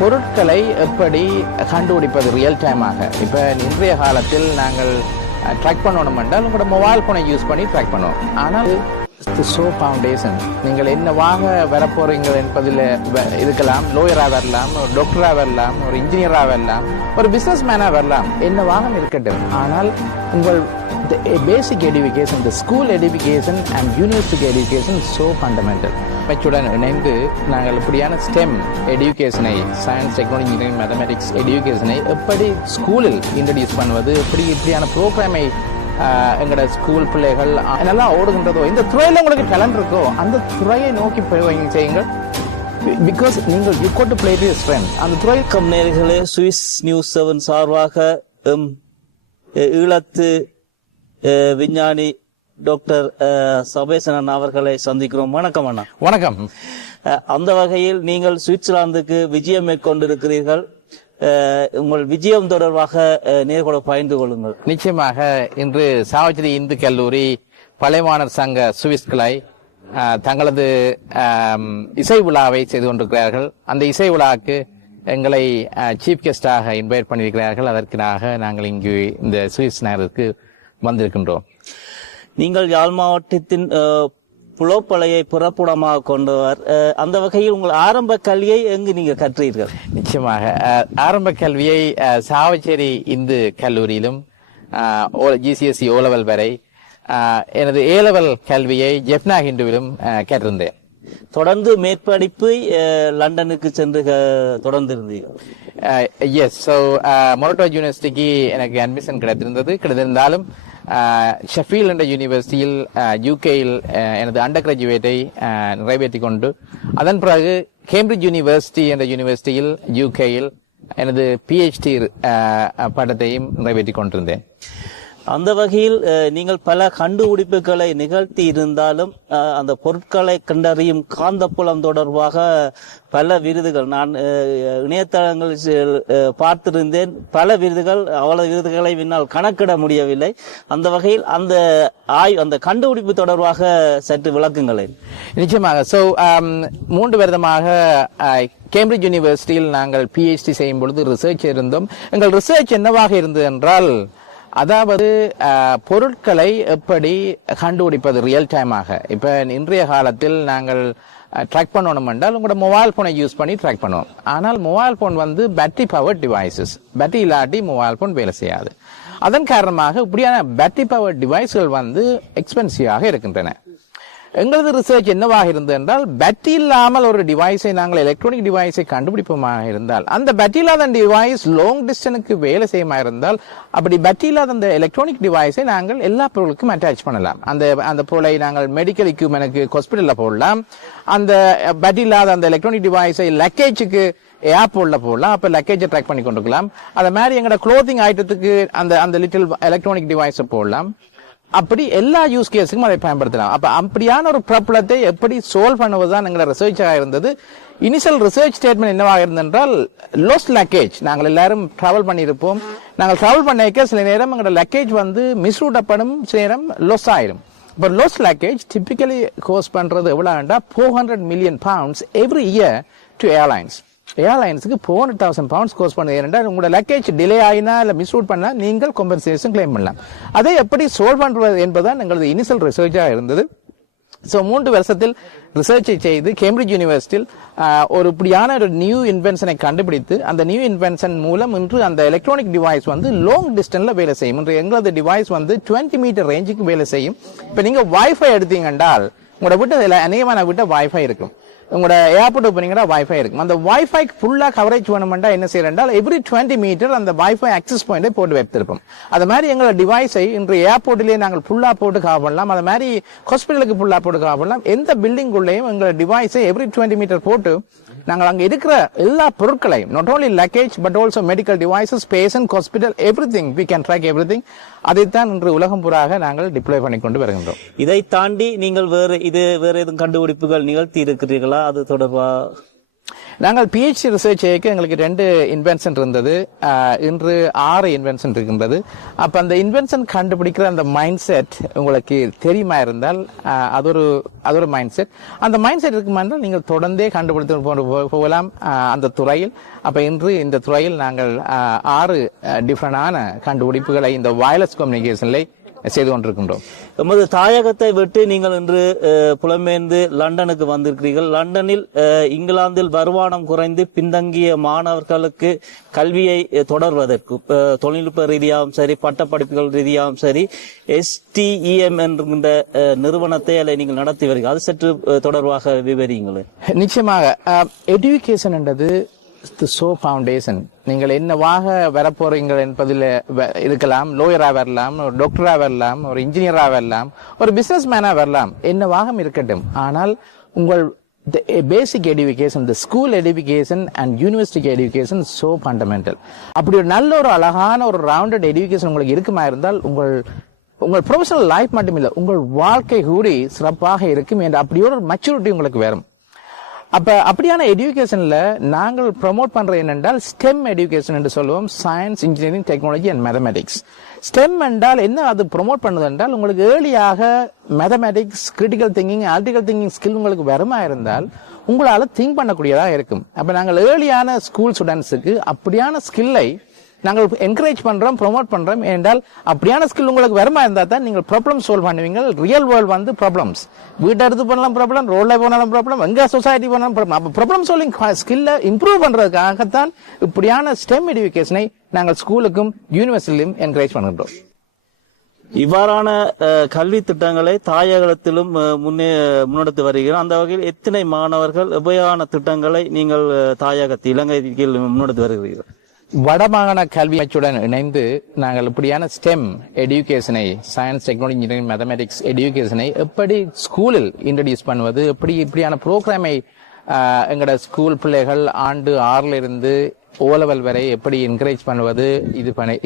பொருட்களை எப்படி கண்டுபிடிப்பது ரியல் டைமாக. இப்போ இன்றைய காலத்தில் நாங்கள் ட்ராக் பண்ணணும் என்றால் உங்களோட மொபைல் ஃபோனை யூஸ் பண்ணி ட்ராக் பண்ணுவோம். ஆனால் சோ ஃபவுண்டேஷன் நீங்கள் என்ன வாங்க வரப்போறீங்க என்பதில் இருக்கலாம். லோயராக வரலாம், ஒரு டாக்டராக வரலாம், ஒரு இன்ஜினியராக வரலாம், ஒரு பிஸ்னஸ் மேனாக வரலாம், என்ன வாகம் இருக்கட்டும். ஆனால் உங்கள் basic education, the school education and university education is so fundamental. பச்சுடன் இணைந்து நாங்கள் இப்படியான ஸ்டெம் எடுகேஷனை, சயின்ஸ், டெக்னாலஜி, இன்ஜினியரிங், மேத்தமெட்டிக்ஸ் எடுகேஷனை எப்படி ஸ்கூலில் இன்ட்ரடியூஸ் பண்ணுவது, இப்படியான ப்ரோக்ராமை எங்களோட ஸ்கூல் பிள்ளைகள் நல்லா ஓடுகின்றதோ, இந்த துறையில் உங்களுக்கு டேலண்ட் இருக்கோ அந்த துறையை நோக்கி செய்யுங்கள். பிகாஸ் நீங்கள் you code to play to your strength. அந்த துறை நேயர்களே, சுவிஸ் நியூஸ் 7 சார்பாக ஈழத்து விஞ்ஞானி டாக்டர் சபேசனன் அவர்களை சந்திக்கிறோம். வணக்கம் அண்ணா. வணக்கம். அந்த வகையில் நீங்கள் சுவிட்சர்லாந்துக்கு விஜயம் மேற்கொண்டிருக்கிறீர்கள். உங்கள் விஜயம் தொடர்பாக நேர்கொள்ள பகிர்ந்து கொள்ளுங்கள். நிச்சயமாக இன்று சாவச்சேரி இந்து கல்லூரி பழையமாணர் சங்க சுவிஸ் கிளை தங்களது இசை விழாவை செய்து கொண்டிருக்கிறார்கள். அந்த இசை விழாவுக்கு எங்களை சீஃப் கெஸ்டாக இன்வைட் பண்ணியிருக்கிறார்கள். அதற்காக நாங்கள் இங்கு இந்த சுவிஸ் நகருக்கு வந்திருக்கின்றோம். நீங்கள் யாழ் மாவட்டத்தின் புலோப்பளையை புறப்புடமாக கொண்டவர். அந்த வகையில் உங்கள் ஆரம்ப கல்வியை எங்கு நீங்க கற்றீர்கள்? நிச்சயமாக ஆரம்ப கல்வியை சாவச்சேரி இந்து கல்லூரியிலும் GCSE O level வரை, எனது A level கல்வியை ஜெப்னா ஹிந்துவிலும் கேட்டிருந்தேன். தொடர்ந்து மேற்படிப்பு லண்டனுக்கு சென்று தொடர்ந்து இருந்தீர்கள்? எஸ். ஸோ மொரட்டோ யூனிவர்சிட்டிக்கு எனக்கு அட்மிஷன் கிடைத்திருந்தாலும் ஷெஃபீல்ட் என்ற யூனிவர்சிட்டியில் யூகேயில் எனது அண்டர் கிராஜுவேட்டை நிறைவேற்றி கொண்டு அதன் பிறகு கேம்பிரிட்ஜ் யூனிவர்சிட்டி என்ற யூனிவர்சிட்டியில் யூகேயில் எனது PhD பட்டத்தையும் நிறைவேற்றி கொண்டிருந்தேன். அந்த வகையில் நீங்கள் பல கண்டுபிடிப்புகளை நிகழ்த்தி இருந்தாலும் அந்த பொருட்களை கண்டறியும் காந்தப்புலம் தொடர்பாக பல விருதுகள் நான் இணையதளங்களில் பார்த்திருந்தேன். பல விருதுகள், அவ்வளவு விருதுகளை என்னால் கணக்கிட முடியவில்லை. அந்த வகையில் அந்த கண்டுபிடிப்பு தொடர்பாக சற்று விளக்குங்களேன். நிச்சயமாக. ஸோ 3 வருடமாக கேம்பிரிட்ஜ் யூனிவர்சிட்டியில் நாங்கள் PhD செய்யும் பொழுது ரிசர்ச் இருந்தோம். எங்கள் ரிசர்ச் என்னவாக இருந்தது என்றால், அதாவது பொருட்களை எப்படி கண்டுபிடிப்பது ரியல் டைமாக. இப்ப இன்றைய காலத்தில் நாங்கள் ட்ராக் பண்ணணும் என்றால் உங்களோட மொபைல் போனை யூஸ் பண்ணி ட்ராக் பண்ணுவோம். ஆனால் மொபைல் போன் வந்து பேட்டரி பவர் டிவைசஸ். பேட்டரி இல்லாட்டி மொபைல் போன் வேலை செய்யாது. அதன் காரணமாக இப்படியான பேட்டரி பவர் டிவைஸ்கள் வந்து எக்ஸ்பென்சிவாக இருக்கின்றன. எங்களது ரிசர்ச் என்னவாக இருந்தது என்றால், பேட்டரி இல்லாமல் ஒரு டிவைஸை நாங்கள் எலக்ட்ரானிக் டிவைஸை கண்டுபிடிப்போமாக இருந்தால், அந்த பேட்டரி இல்லாத டிவைஸ் லாங் டிஸ்டன்ஸுக்கு வேலை செய்யுமா இருந்தால், அப்படி பேட்டரி இல்லாத அந்த எலக்ட்ரானிக் டிவைஸை நாங்கள் எல்லா பொருளுக்கும் அட்டாச் பண்ணலாம். அந்த பொருளை நாங்கள் மெடிக்கல் எக்யூப்மெண்ட்டுக்கு ஹாஸ்பிட்டல்ல போடலாம். அந்த பேட்டரி இல்லாத அந்த எலக்ட்ரானிக் டிவைஸை லக்கேஜுக்கு ஏர்போர்ட்ல போடலாம். அப்ப லக்கேஜை ட்ராக் பண்ணி கொண்டிருக்கலாம். அது மாதிரி எங்களோட க்ளோத்திங் ஐட்டத்துக்கு அந்த லிட்டில் எலக்ட்ரானிக் டிவைஸை போடலாம். அப்படி எல்லா யூஸ் கேஸுக்கும் அதை பயன்படுத்தலாம். அப்ப அப்படியான ஒரு ப்ராப்ளத்தை எப்படி சால்வ் பண்ணுவதுதான் எங்களோட ரிசர்ச்சாக இருந்தது. இனிஷியல் ரிசர்ச் ஸ்டேட்மெண்ட் என்னவாக இருந்தென்றால், லோஸ் லக்கேஜ். நாங்கள் எல்லாரும் டிராவல் பண்ணியிருப்போம். நாங்கள் டிராவல் பண்ணிக்க சில நேரம் எங்களோட லக்கேஜ் வந்து மிஸ்ரூட் அப்படும், சில நேரம் லொஸ் ஆயிரும். இப்போ லோஸ் லக்கேஜ் டிபிக்கலி கோஸ்ட் பண்றது எவ்வளவுண்டா $400 million every year to airlines. ஏர்லைன்ஸுக்கு £400,000 கோஸ்ட் பண்ணுது. ஏனென்றால் உங்களோட லக்கேஜ் டிலே ஆயினா இல்ல மிஸ்ரூட் பண்ணா நீங்கள் காம்பன்சேஷன் கிளைம் பண்ணலாம். அதை எப்படி சால்வ் பண்றது என்பதுதான் எங்களது இனிஷியல் ரிசர்ச்சா இருந்தது. ஸோ 3 வருஷத்தில் ரிசர்ச்சை செய்து கேம்பிரிட்ஜ் யூனிவர்சிட்டியில் ஒரு இப்படியான ஒரு நியூ இன்வென்ஷனை கண்டுபிடித்து, அந்த நியூ இன்வென்ஷன் மூலம் இன்று அந்த எலக்ட்ரானிக் டிவைஸ் வந்து லாங் டிஸ்டன்ஸ்ல வேலை செய்யும். இன்று எங்களது டிவைஸ் வந்து 20 மீட்டர் ரேஞ்சுக்கு வேலை செய்யும். இப்ப நீங்க வைஃபை எடுத்தீங்க என்றால், உங்களோட வீட்டு அநேகமான வீட்டை வைஃபை இருக்கும். உங்களோட ஏர்போர்ட் போனீங்கன்னா வைஃபை இருக்கும். அந்த வைஃபை ஃபுல்லா கவரேஜ் வேணும்னா என்ன செய்யறோம், எவ்ரி 20 மீட்டர் அந்த வைஃபை ஆக்சஸ் பாயிண்டை போட்டு வைத்திருப்போம். அது மாதிரி எங்களோட டிவைஸை இன்று ஏர்போர்ட்லயே நாங்கள் ஃபுல்லா போட்டு கவர் பண்ணலாம். அது மாதிரி ஹாஸ்பிட்டலுக்கு ஃபுல்லா போட்டு கவர் பண்ணலாம். எந்த பில்டிங் உள்ளேயும் எங்களோட டிவைஸை எவ்ரி 20 மீட்டர் போட்டு நாங்கள் அங்க இருக்கிற எல்லா பொருட்களையும், not only luggage but also medical devices, patient, hospital, everything we can track everything. அதைத்தான் இன்று உலகம் பூராக நாங்கள் டிப்ளாய் பண்ணி கொண்டு வருகின்றோம். இதை தாண்டி நீங்கள் வேற எதுவும் கண்டுபிடிப்புகள் நிகழ்த்தி இருக்கிறீர்களா? அது தொடர்பா நாங்கள் PhD ரிசர்ச் செய்ய எங்களுக்கு 2 இன்வென்ஷன் இருந்தது. இன்று 6 இன்வென்ஷன் இருக்கின்றது. அப்ப அந்த இன்வென்ஷன் கண்டுபிடிக்கிற அந்த மைண்ட் செட் உங்களுக்கு தெரியுமா இருந்தால் அது ஒரு மைண்ட் செட். அந்த மைண்ட் செட் இருக்குமா என்றால் நீங்கள் தொடர்ந்தே கண்டுபிடித்து போகலாம் அந்த துறையில். அப்ப இன்று இந்த துறையில் நாங்கள் 6 டிஃபரெண்டான கண்டுபிடிப்புகளை இந்த வயர்லெஸ் கம்யூனிகேஷன்ல செய்து கொண்டிருக்கின்றோம். எமது தாயகத்தை விட்டு நீங்கள் இன்று புலம்பெயர்ந்து லண்டனுக்கு வந்திருக்கிறீர்கள். லண்டனில் இங்கிலாந்தில் வருமானம் குறைந்து பின்தங்கிய மாணவர்களுக்கு கல்வியை தொடர்வதற்கு தொழில்நுட்ப ரீதியாகவும் சரி, பட்டப்படிப்புகள் ரீதியாகவும் சரி, STEM என்கின்ற நிறுவனத்தை நீங்கள் நடத்தி வருகிறீர்கள். அது சற்று தொடர்பாக விவரிங்களேன். நிச்சயமாக எஜுகேஷன் என்றது ஃபவுண்டேஷன். நீங்கள் என்னவாக வரப்போறீங்கள் என்பதில் இருக்கலாம். லோயரா வரலாம், ஒரு டாக்டரா வரலாம், ஒரு இன்ஜினியரா வரலாம், ஒரு பிசினஸ் மேனா வரலாம், என்னவாக இருக்கட்டும். ஆனால் உங்கள் பேசிக் education, the school education and university education so fundamental. அப்படி ஒரு நல்ல ஒரு அழகான ஒரு ரவுண்டட் எஜுகேஷன் உங்களுக்கு இருக்குமா இருந்தால் உங்கள் ப்ரொஃபஷனல் லைஃப் மட்டுமில்லை, உங்கள் வாழ்க்கை கூடி சிறப்பாக இருக்கும் என்ற அப்படியோட ஒரு மெச்சூரிட்டி உங்களுக்கு வரும். அப்படியான எஜுகேஷன்ல நாங்கள் ப்ரமோட் பண்றது என்னென்றால் ஸ்டெம் எஜுகேஷன் என்று சொல்லுவோம். Science, engineering, technology and mathematics. STEM என்றால் என்ன அது ப்ரமோட் பண்ணுது என்றால் உங்களுக்கு ஏர்லியாக மேத்தமெட்டிக்ஸ், கிரிட்டிக்கல் திங்கிங், ஆர்டிகல் திங்கிங் ஸ்கில் உங்களுக்கு வருமா இருந்தால் உங்களால திங்க் பண்ணக்கூடியதா இருக்கும். அப்ப நாங்கள் ஏர்லியான ஸ்கூல் ஸ்டூடெண்ட்ஸுக்கு அப்படியான ஸ்கில்லை நாங்கள் என்கரேஜ் பண்றோம், ப்ரொமோட் பண்றோம். என்றால் அப்படியான ஸ்கில் உங்களுக்கு வருமா இருந்தா தான் நீங்கள் ப்ராப்ளம் சால்வ் பண்ணுவீங்க. ரியல் வேர்ல்ட் ப்ராப்ளம்ஸ் வீட்டை எடுத்து பண்ணலாம் ப்ராப்ளம், ரோட்ல போனாலும் ப்ராப்ளம், எங்க சொசைட்டி போனாலும் ப்ராப்ளம். அப்ப ப்ராப்ளம் சால்விங் ஸ்கில்ல இம்ப்ரூவ் பண்றதுக்காகத்தான் இப்படியான ஸ்டெம் எஜுகேஷனை நாங்கள் ஸ்கூலுக்கும் யூனிவர்சிட்டியிலும் என்கரேஜ் பண்ணுகின்றோம். இவ்வாறான கல்வி திட்டங்களை தாயகத்திலும் முன்னெடுத்து வருகிறோம். அந்த வகையில் எத்தனை மாணவர்கள் எவ்வாறான திட்டங்களை நீங்கள் தாயகத்தில் இலங்கையில் முன்னெடுத்து வருகிறீர்கள்? வடமாகாண கல்வி அமைச்சுடன் இணைந்து நாங்கள் இப்படியான ஸ்டெம் எஜுகேஷனை, சயின்ஸ், டெக்னாலஜி, இன்ஜினியரிங், மேத்தமெட்டிக்ஸ் எஜுகேஷனை எப்படி ஸ்கூலில் இன்ட்ரடியூஸ் பண்ணுவது, இப்படியான ப்ரோக்ராமை எங்களோட ஸ்கூல் பிள்ளைகள் ஆண்டு 6ல் இருந்து O level வரை எப்படி என்கரேஜ் பண்ணுவது,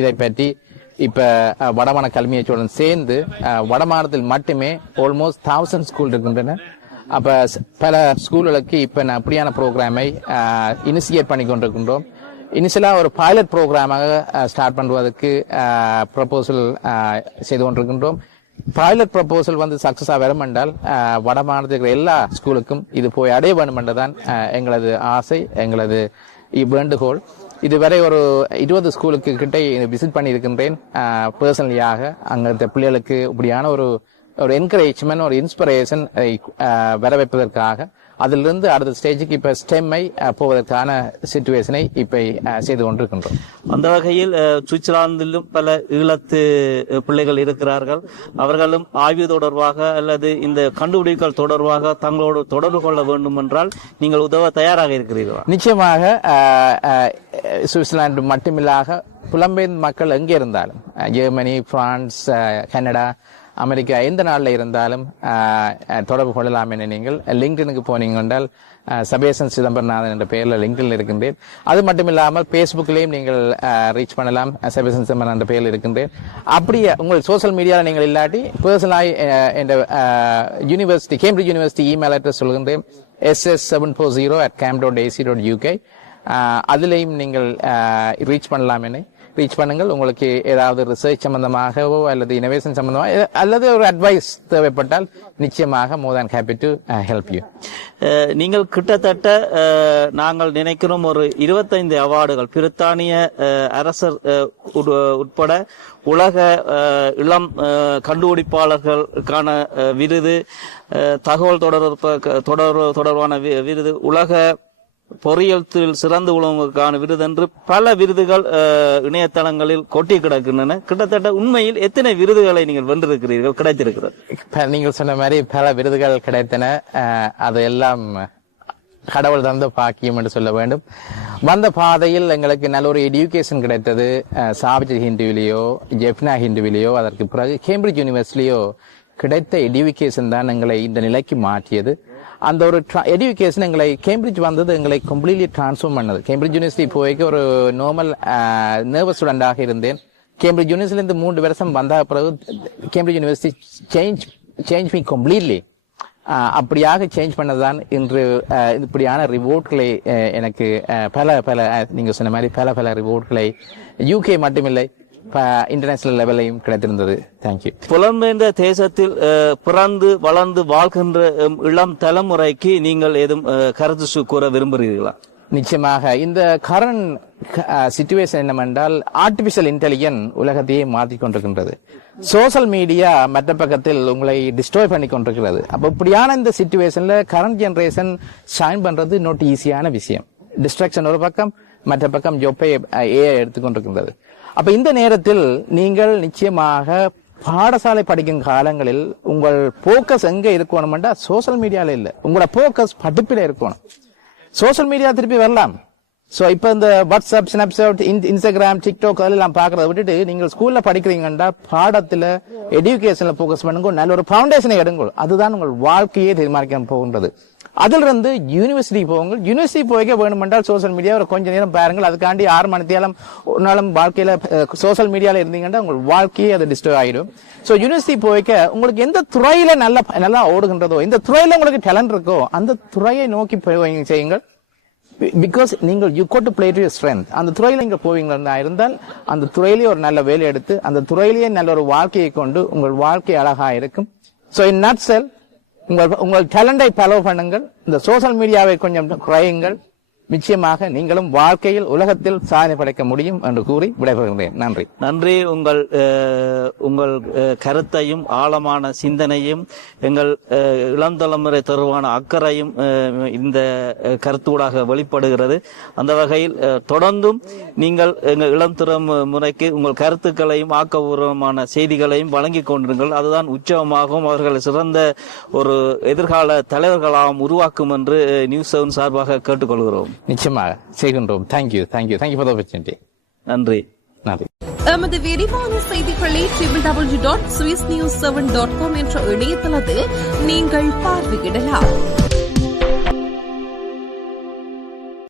இதை பற்றி இப்ப வடமாகாண கல்வி அமைச்சுடன் சேர்ந்து வடமாகாணத்தில் மட்டுமே ஆல்மோஸ்ட் 1000 ஸ்கூல் இருக்கின்றன. அப்ப பல ஸ்கூல்களுக்கு இப்ப அப்படியான ப்ரோக்ராமை இனிஷியேட் பண்ணி கொண்டிருக்கின்றோம். இனிஷியலா ஒரு பைலட் ப்ரோக்ராமாக ஸ்டார்ட் பண்ணுவதற்கு ப்ரப்போசல் செய்து கொண்டிருக்கின்றோம். பைலட் ப்ரப்போசல் சக்சஸா வரும் என்றால் வடமாநிலத்தில் எல்லா ஸ்கூலுக்கும் இது போய் அடைய வேண்டும் என்றுதான் எங்களது ஆசை, எங்களது வேண்டுகோள். இதுவரை ஒரு 20 ஸ்கூலுக்கு கிட்ட விசிட் பண்ணி இருக்கின்றேன் பர்சனலியாக. அங்க பிள்ளைகளுக்கு இப்படியான ஒரு என்கரேஜ்மெண்ட், ஒரு இன்ஸ்பிரேஷன் வர வைப்பதற்காக. அதிலிருந்து அடுத்த ஸ்டேஜுக்கு இப்ப ஸ்டெம்மை போவதற்கான சிச்சுவேஷனை இப்ப செய்து கொண்டிருக்கின்றோம். அந்த வகையில் சுவிட்சர்லாந்திலும் பல ஈழத்து பிள்ளைகள் இருக்கிறார்கள். அவர்களும் ஆய்வு தொடர்பாக அல்லது இந்த கண்டுபிடிப்புகள் தொடர்பாக தங்களோடு தொடர்பு கொள்ள வேண்டும் என்றால் நீங்கள் உதவ தயாராக இருக்கிறீர்களா? நிச்சயமாக. சுவிட்சர்லாந்து மட்டுமில்லாக புலம்பெயர்ந்த மக்கள் எங்கே இருந்தாலும், ஜெர்மனி, பிரான்ஸ், கனடா, அமெரிக்கா எந்த நாளில் இருந்தாலும் தொடர்பு கொள்ளலாம் என நீங்கள் லிங்க்டினுக்கு போனீங்க என்றால் சபேசன் சிதம்பரநாதன் என்ற பெயரில் லிங்க்டில் இருக்கின்றேன். அது மட்டுமில்லாமல் பேஸ்புக்லேயும் நீங்கள் ரீச் பண்ணலாம், சபேசன் சிதம்பரன் என்ற பெயரில் இருக்கின்றேன். அப்படியே உங்கள் சோசியல் மீடியாவில் நீங்கள் இல்லாட்டி பர்சனலாய் என்ற university, Cambridge university email address சொல்கின்றேன், ss740@cam.ac.uk. அதிலையும் நீங்கள் ரீச் பண்ணலாம் என ரீச் பண்ணுங்கள். உங்களுக்கு ஏதாவது ரிசர்ச் சம்பந்தமாகவோ அல்லது இனோவேஷன் சம்பந்தமாக அல்லது ஒரு அட்வைஸ் தேவைப்பட்டால் நிச்சயமாக more than happy to help you. நீங்கள் கிட்டத்தட்ட நாங்கள் நினைக்கிறோம் ஒரு 25 அவார்டுகள் பிரித்தானிய அரசர் உட்பட உலக இளம் கண்டுபிடிப்பாளர்களுக்கான விருது, தகவல் தொடர்பான விருது, உலக பொறியியல் சிறந்து உலகங்களுக்கான விருது என்று பல விருதுகள் இணையதளங்களில் கொட்டி கிடக்கின்றன. கிட்டத்தட்ட உண்மையில் எத்தனை விருதுகளை நீங்கள் வென்றிருக்கிறீர்கள், கிடைத்திருக்கிறது? நீங்கள் சொன்ன மாதிரி பல விருதுகள் கிடைத்தன. அதையெல்லாம் கடவுள் தந்த பாக்கியம் என்று சொல்ல வேண்டும். வந்த பாதையில் எங்களுக்கு நல்ல ஒரு எஜுகேஷன் கிடைத்தது. சாவிஜர் ஹிந்துவிலேயோ, ஜெஃப்னா ஹிந்துவிலேயோ, அதற்கு பிறகு கேம்பிரிட்ஜ் யூனிவர்சிட்டியிலேயோ கிடைத்த எஜுகேஷன் தான் எங்களை இந்த நிலைக்கு மாற்றியது. அந்த ஒரு எஜுகேஷன் எங்களை கேம்பிரிட்ஜ் வந்தது எங்களை கம்ப்ளீட்லி டிரான்ஸ்ஃபார்ம் பண்ணது. கேம்பிரிட்ஜ் யூனிவர்சிட்டி போய்க்கு ஒரு நார்மல் நர்வஸ் ஸ்டூடெண்டாக இருந்தேன். கேம்பிரிட்ஜ் யூனிவர்சிட்டியிலிருந்து 3 வருஷம் வந்த பிறகு Cambridge university change me completely. அப்படியாக சேஞ்ச் பண்ணதான் இன்று இப்படியான ரிவோர்ட்களை எனக்கு பல நீங்க சொன்ன மாதிரி பல ரிவோர்ட்களை UK மட்டுமில்லை இன்டர்நேஷனல் லெவலையும் கிடைத்திருந்தது. தேங்க்யூ. புலம்பெயர்ந்த தேசத்தில் பிறந்து வளர்ந்து வாழ்கின்ற இளம் தலைமுறைக்கு நீங்கள் ஏதும் கருத்து கூற விரும்புகிறீர்களா? நிச்சயமாக. இந்த கரண்ட் சிச்சுவேஷன் என்னவென்றால் ஆர்டிபிஷியல் இன்டெலிஜென்ஸ் உலகத்தையே மாற்றிக் கொண்டிருக்கின்றது. சோசியல் மீடியா மற்ற பக்கத்தில் உங்களை டிஸ்ட்ராய் பண்ணி கொண்டிருக்கிறது. அப்ப இப்படியான இந்த சிச்சுவேஷன்ல கரண்ட் ஜெனரேஷன் ஷைன் பண்றது நோட் ஈஸியான விஷயம். டிஸ்ட்ராக்ஷன் ஒரு பக்கம், மற்ற பக்கம் ஜொப்பை ஏஐ எடுத்துக்கொண்டிருக்கின்றது. அப்ப இந்த நேரத்தில் நீங்கள் நிச்சயமாக பாடசாலை படிக்கும் காலங்களில் உங்கள் போக்கஸ் எங்க இருக்கணும்னா சோசியல் மீடியால இல்ல, உங்களோட போக்கஸ் படிப்பில இருக்கணும். சோசியல் மீடியா திருப்பி வரலாம். சோ இப்ப இந்த வாட்ஸ்அப், ஸ்னாப்சாட், இன்ஸ்டாகிராம், டிக்டாக் அதெல்லாம் பாக்குறத விட்டுட்டு நீங்கள் ஸ்கூல்ல படிக்கிறீங்கன்னா பாடத்துல எஜுகேஷன்ல போக்கஸ் பண்ணுங்க, நல்ல ஒரு பவுண்டேஷனை எடுங்க. அதுதான் உங்கள் வாழ்க்கையே தீர்மானிக்க போகின்றது. அதுல இருந்து யூனிவர்சிட்டி போங்க. யூனிவர்சிட்டி போய்க்க வேணுமென்றால் சோசியல் மீடியா ஒரு கொஞ்ச நேரம் பாருங்கள். அதுக்காண்டி 6 மணி நேரம் ஒரு நாளும் வாழ்க்கையில சோசியல் மீடியால இருந்தீங்கன்னா உங்கள் வாழ்க்கையே அது டிஸ்டர்ப் ஆயிடும். சோ யூனிவர்சிட்டி போய்க்க உங்களுக்கு எந்த துறையில நல்லா ஓடுகின்றதோ, இந்த துறையில உங்களுக்கு டேலண்ட் இருக்கோ அந்த துறையை நோக்கி செய்யுங்கள். பிகாஸ் நீங்கள் you code to play to your strength. அந்த துறையில நீங்க போவீங்களா இருந்தால் அந்த துறையிலேயே ஒரு நல்ல வேலை எடுத்து அந்த துறையிலேயே நல்ல ஒரு வாழ்க்கையை கொண்டு உங்கள் வாழ்க்கை அழகா இருக்கும். சோ இன் நட் செல் உங்கள் டேலண்டை ஃபாலோ பண்ணுங்கள். இந்த சோசியல் மீடியாவை கொஞ்சம் குறையுங்கள். நிச்சயமாக நீங்களும் வாழ்க்கையில் உலகத்தில் சாதனை படைக்க முடியும் என்று கூறி விடைபெறுகிறேன். நன்றி. நன்றி. உங்கள் கருத்தையும் ஆழமான சிந்தனையும் எங்கள் இளம் தலைமுறை தொடர்பான அக்கறையும் இந்த கருத்தூடாக வெளிப்படுகிறது. அந்த வகையில் தொடர்ந்தும் நீங்கள் எங்கள் இளம் தலைமுறைக்கு உங்கள் கருத்துக்களையும் ஆக்கபூர்வமான செய்திகளையும் வழங்கிக் கொண்டிருங்கள். அதுதான் உற்சவமாகவும் அவர்கள் சிறந்த ஒரு எதிர்கால தலைவர்களாகவும் உருவாக்கும் என்று நியூஸ் 7 சார்பாக கேட்டுக்கொள்கிறோம். நிச்சயமாக செய்கின்றோம். Thank you for the opportunity. நன்றி. எமது விரிவான செய்திகளை www.swissnews7.com என்ற இணையதளத்தில் நீங்கள் பார்வையிடலாம்.